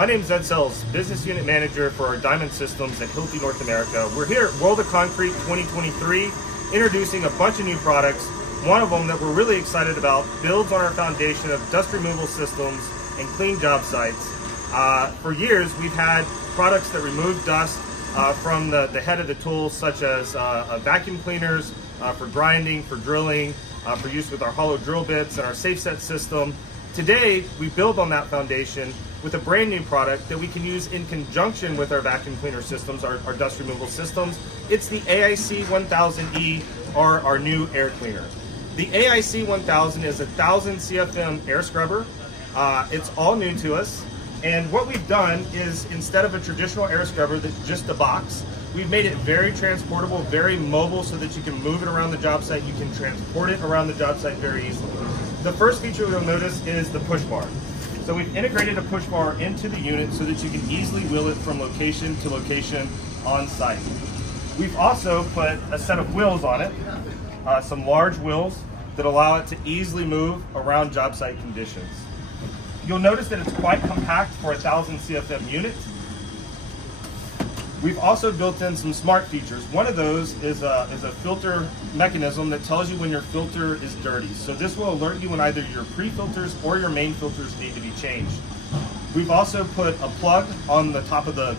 My name is Ed Sells, Business Unit Manager for our Diamond Systems at HILTI North America. We're here at World of Concrete 2023, introducing a bunch of new products. One of them that we're really excited about builds on our foundation of dust removal systems and clean job sites. For years, we've had products that remove dust from the head of the tool, such as vacuum cleaners for grinding, for drilling, for use with our hollow drill bits and our safe set system. Today, we build on that foundation with a brand new product that we can use in conjunction with our vacuum cleaner systems, our dust removal systems. It's the AIC 1000E, our new air cleaner. The AIC 1000 is a 1000 CFM air scrubber. It's all new to us. And what we've done is, instead of a traditional air scrubber that's just a box, we've made it very transportable, very mobile, so that you can move it around the job site. You can transport it around the job site very easily. The first feature you'll notice is the push bar. So we've integrated a push bar into the unit so that you can easily wheel it from location to location on site. We've also put a set of wheels on it, some large wheels that allow it to easily move around job site conditions. You'll notice that it's quite compact for a 1000 CFM unit. We've also built in some smart features. One of those is a filter mechanism that tells you when your filter is dirty. So this will alert you when either your pre-filters or your main filters need to be changed. We've also put a plug on the top of the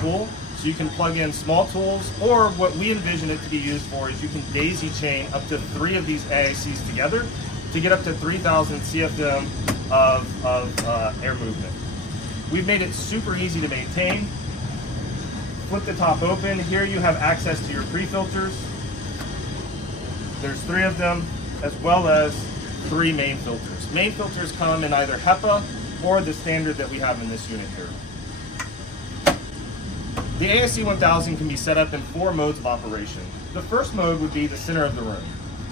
tool, so you can plug in small tools, or what we envision it to be used for is you can daisy chain up to 3 of these AICs together to get up to 3000 CFM of air movement. We've made it super easy to maintain. Flip the top open. Here you have access to your pre-filters. There's 3 of them, as well as 3 main filters. Main filters come in either HEPA or the standard that we have in this unit here. The AIC 1000 can be set up in 4 modes of operation. The first mode would be the center of the room.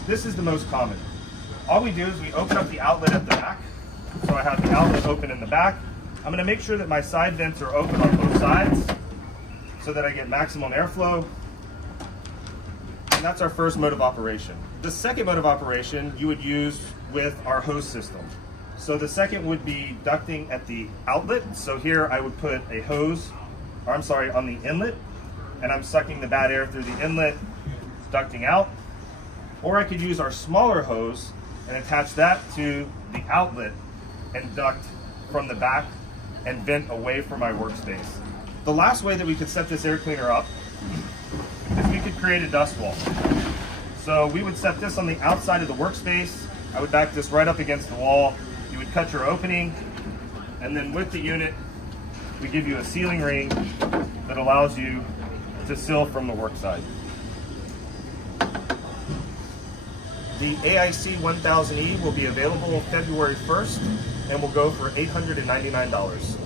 This is the most common. All we do is we open up the outlet at the back. So I have the outlet open in the back. I'm going to make sure that my side vents are open on both sides, so that I get maximum airflow. And that's our first mode of operation. The second mode of operation you would use with our hose system. So the second would be ducting at the outlet. So here I would put a hose, or I'm sorry, on the inlet, and I'm sucking the bad air through the inlet, ducting out. Or I could use our smaller hose and attach that to the outlet and duct from the back and vent away from my workspace. The last way that we could set this air cleaner up is we could create a dust wall. So we would set this on the outside of the workspace. I would back this right up against the wall. You would cut your opening, and then with the unit, we give you a sealing ring that allows you to seal from the work side. The AIC 1000E will be available February 1st and will go for $899.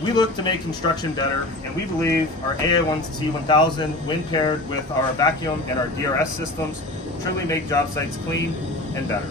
We look to make construction better, and we believe our AIC 1000, when paired with our vacuum and our DRS systems, truly make job sites clean and better.